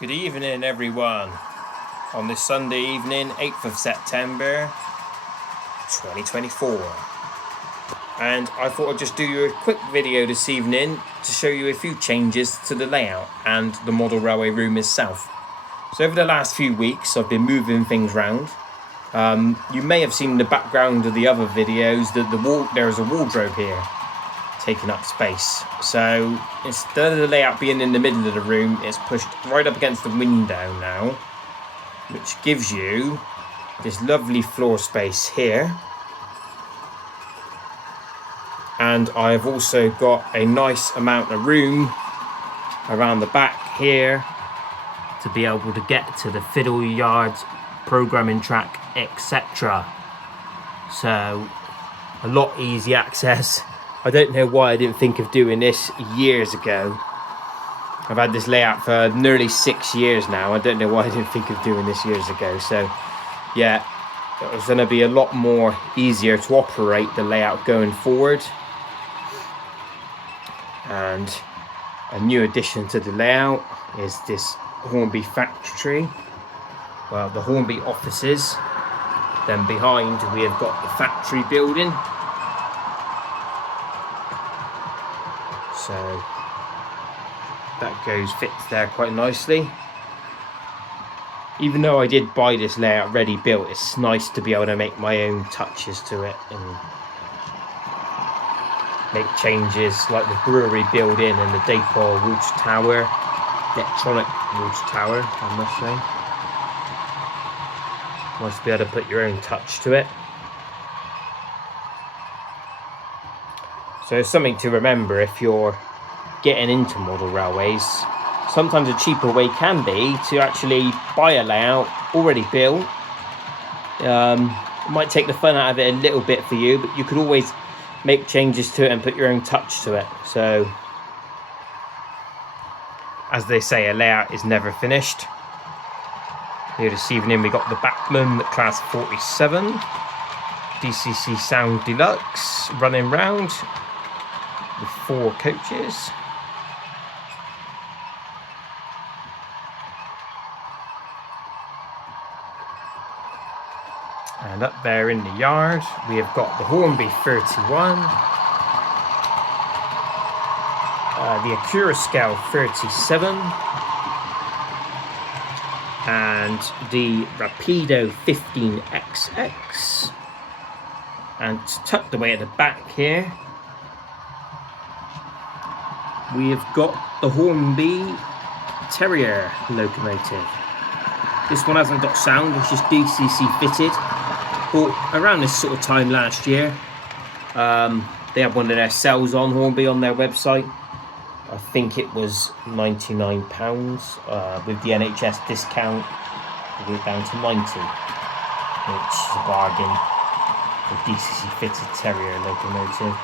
Good evening, everyone. On this Sunday evening, 8th of September 2024. And I thought I'd just do you a quick video this evening to show you a few changes to the layout and the model railway room itself. So over the last few weeks, I've been moving things around. You may have seen in the background of the other videos that there is a wardrobe here taking up space. So instead of the layout being in the middle of the room, it's pushed right up against the window now, which gives you this lovely floor space here. And I've also got a nice amount of room around the back here to be able to get to the fiddle yards, programming track, etc. So a lot easy access. I don't know why I didn't think of doing this years ago. I've had this layout for nearly 6 years now. I don't know why I didn't think of doing this years ago. So yeah, it's going to be a lot more easier to operate the layout going forward. And a new addition to the layout is this Hornby factory. Well, the Hornby offices. Then behind we have got the factory building. So that fits there quite nicely. Even though I did buy this layout ready built, it's nice to be able to make my own touches to it and make changes like the brewery building and the Daypole Watch Tower, electronic Watch Tower, I must say. Nice to be able to put your own touch to it. So it's something to remember if you're getting into model railways. Sometimes a cheaper way can be to actually buy a layout already built. It might take the fun out of it a little bit for you, but you could always make changes to it and put your own touch to it. So, as they say, a layout is never finished. Here this evening we got the Bachmann Class 47 DCC Sound Deluxe running round with 4 coaches. And up there in the yard we have got the Hornby 31, the Accurascale 37, and the Rapido 15XX. And tucked away at the back here we have got the Hornby Terrier locomotive. This one hasn't got sound, it's just DCC fitted. Bought around this sort of time last year. They have one of their sales on Hornby on their website. I think it was £99 with the NHS discount. We're down to 90, which is a bargain. The DCC fitted Terrier locomotive.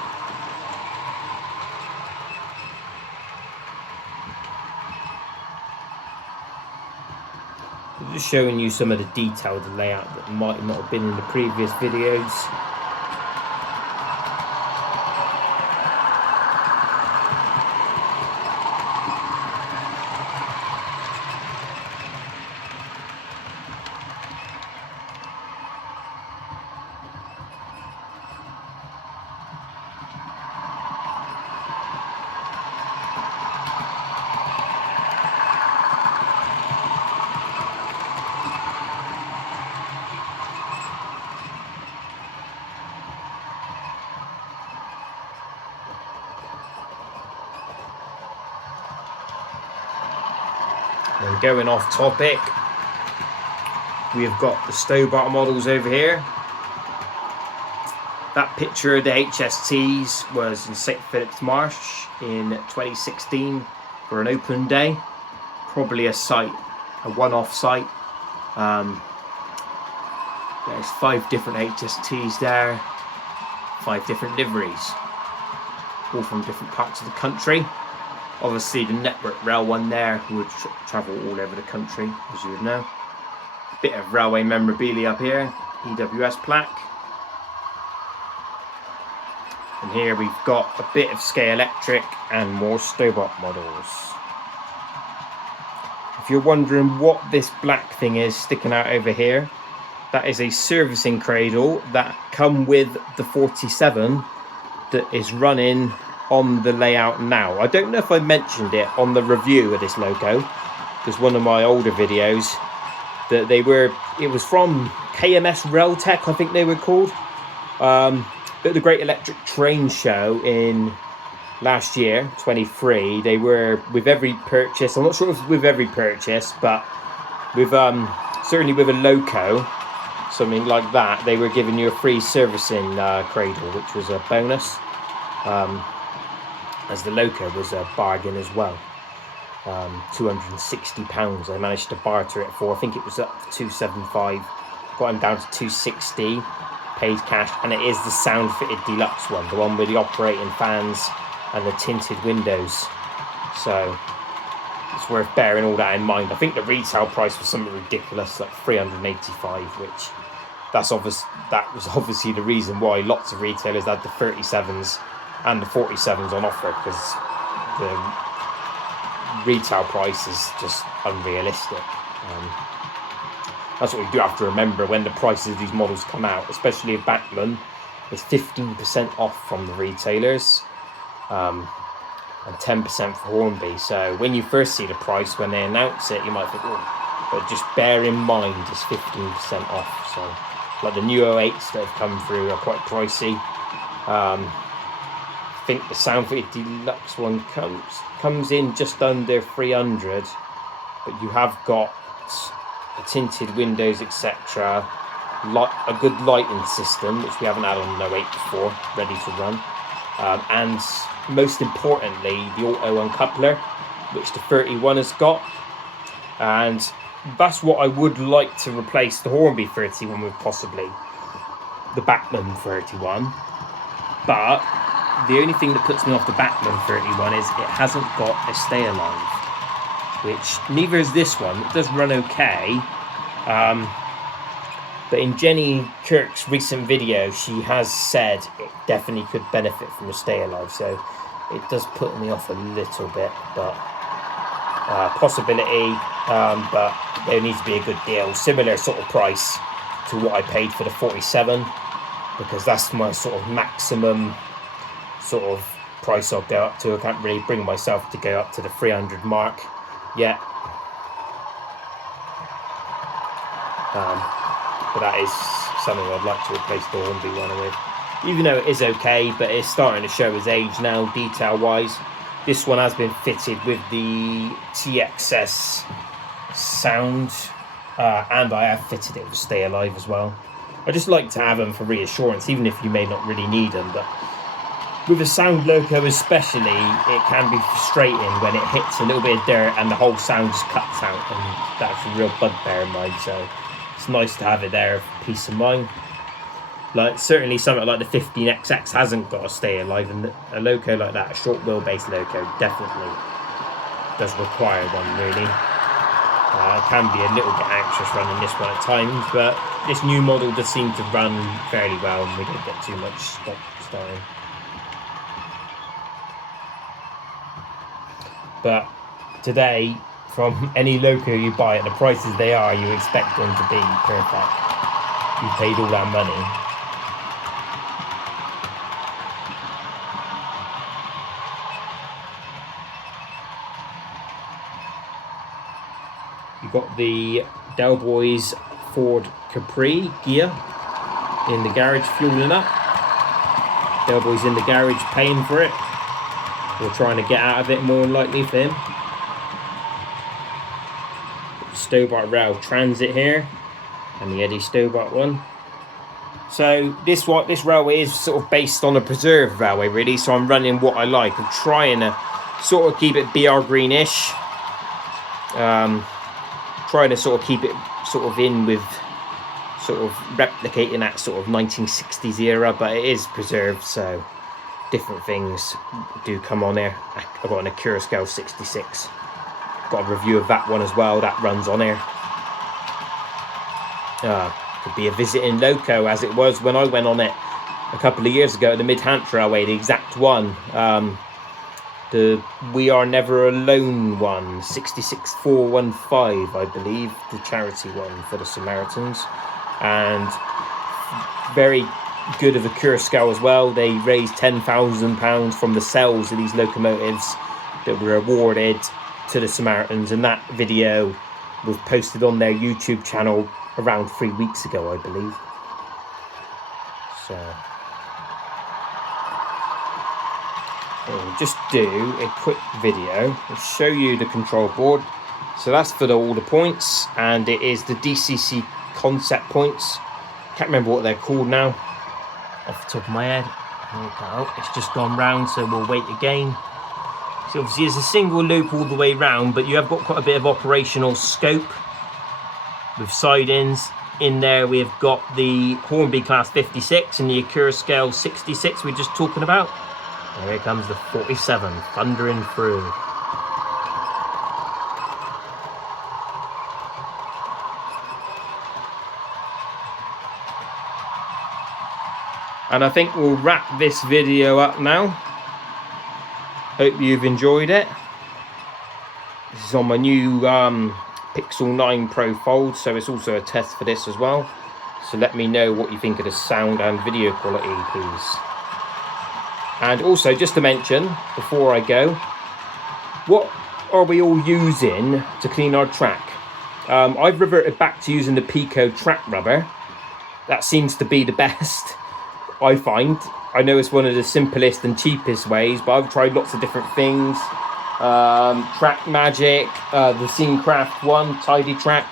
Just showing you some of the detailed layout that might not have been in the previous videos. And going off topic, we have got the Stobart models over here. That picture of the HSTs was in St Philip's Marsh in 2016 for an open day. Probably a one-off site. There's 5 different HSTs there, 5 different liveries, all from different parts of the country. Obviously the Network Rail one there would travel all over the country, as you would know. Bit of railway memorabilia up here, EWS plaque. And here we've got a bit of Scalextric and more Stobart models. If you're wondering what this black thing is sticking out over here, that is a servicing cradle that come with the 47 that is running on the layout now. I don't know if I mentioned it on the review of this loco, because one of my older videos, that it was from KMS Railtech, I think they were called. At the Great Electric Train Show in last year, 23, they were with every purchase, I'm not sure if it's with every purchase, but with certainly with a loco, something like that, they were giving you a free servicing cradle, which was a bonus, as the loco was a bargain as well. £260 I managed to barter it for. I think it was up to 275, got him down to 260, paid cash, and it is the sound fitted deluxe one, the one with the operating fans and the tinted windows. So it's worth bearing all that in mind. I think the retail price was something ridiculous, like 385, which that was obviously the reason why lots of retailers had the 37s and the 47s on offer, because the retail price is just unrealistic. That's what you do have to remember when the prices of these models come out, especially if Bachmann is 15% off from the retailers, and 10% for Hornby. So when you first see the price, when they announce it, you might think, oh, but just bear in mind it's 15% off. So like the new 08s that have come through are quite pricey. I think the Soundfitted Deluxe one comes in just under 300, but you have got the tinted windows, etc., a good lighting system, which we haven't had on an 08 before, ready to run, and most importantly, the auto uncoupler, which the 31 has got, and that's what I would like to replace the Hornby 31 with, possibly the Bachmann 31. But the only thing that puts me off the Bachmann 31 is it hasn't got a stay alive, which neither is this one. It does run okay, but in Jenny Kirk's recent video, she has said it definitely could benefit from a stay alive, so it does put me off a little bit, but possibility, but there needs to be a good deal, similar sort of price to what I paid for the 47, because that's my sort of maximum sort of price I'll go up to. I can't really bring myself to go up to the 300 mark yet, but that is something I'd like to replace the Hornby one with, even though it is okay, but it's starting to show its age now detail wise. This one has been fitted with the TXS sound, and I have fitted it with Stay Alive as well. I just like to have them for reassurance, even if you may not really need them, but with a sound loco especially, it can be frustrating when it hits a little bit of dirt and the whole sound just cuts out, and that's a real bugbear of mine, so it's nice to have it there for peace of mind. Like, certainly something like the 15XX hasn't got a stay alive, and a loco like that, a short wheelbase loco, definitely does require one, really. It can be a little bit anxious running this one at times, but this new model does seem to run fairly well, and we don't get too much stop starting. But today, from any loco you buy at the prices they are, you expect them to be perfect. You paid all that money. You've got the Del Boys Ford Capri Ghia in the garage fueling up. Del Boy's in the garage paying for it. We're trying to get out of it, more than likely for him. Stobart Rail Transit here, and the Eddie Stobart one. So this railway is sort of based on a preserved railway, really, so I'm running what I like. I'm trying to sort of keep it BR greenish. Trying to sort of keep it sort of in with sort of replicating that sort of 1960s era, but it is preserved, so different things do come on here. I've got an Acura Scale 66. Got a review of that one as well, that runs on here. Could be a visiting loco, as it was when I went on it a couple of years ago at the Mid Hampshire Railway, the exact one. The the We Are Never Alone one, 66415, I believe, the charity one for the Samaritans. And very good of a Cure scale as well. They raised £10,000 from the sales of these locomotives that were awarded to the Samaritans, and that video was posted on their YouTube channel around 3 weeks ago, I believe. So I'll just do a quick video and show you the control board. So that's for all the points, and it is the DCC concept points. Can't remember what they're called now off the top of my head. Oh, it's just gone round, so we'll wait again. So obviously it's a single loop all the way round, but you have got quite a bit of operational scope with sidings. In there we've got the Hornby class 56 and the Acura scale 66 we're just talking about. And here comes the 47 thundering through. And I think we'll wrap this video up now. Hope you've enjoyed it. This is on my new Pixel 9 Pro Fold, so it's also a test for this as well. So let me know what you think of the sound and video quality, please. And also, just to mention, before I go, what are we all using to clean our track? I've reverted back to using the Pico track rubber. That seems to be the best, I find. I know it's one of the simplest and cheapest ways, but I've tried lots of different things. Track Magic, the Scenecraft one, Tidy Track,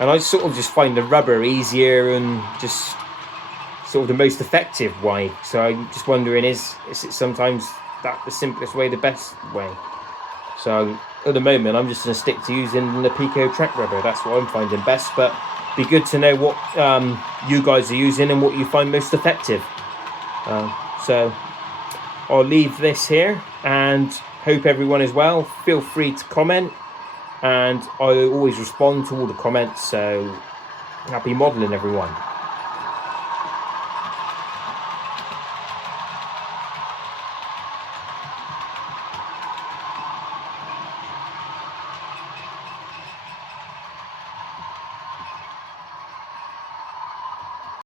and I sort of just find the rubber easier and just sort of the most effective way. So I'm just wondering, is it sometimes that the simplest way, the best way? So at the moment I'm just going to stick to using the Pico track rubber. That's what I'm finding best, but be good to know what you guys are using and what you find most effective. So I'll leave this here and hope everyone is well. Feel free to comment, and I always respond to all the comments, so happy modelling everyone.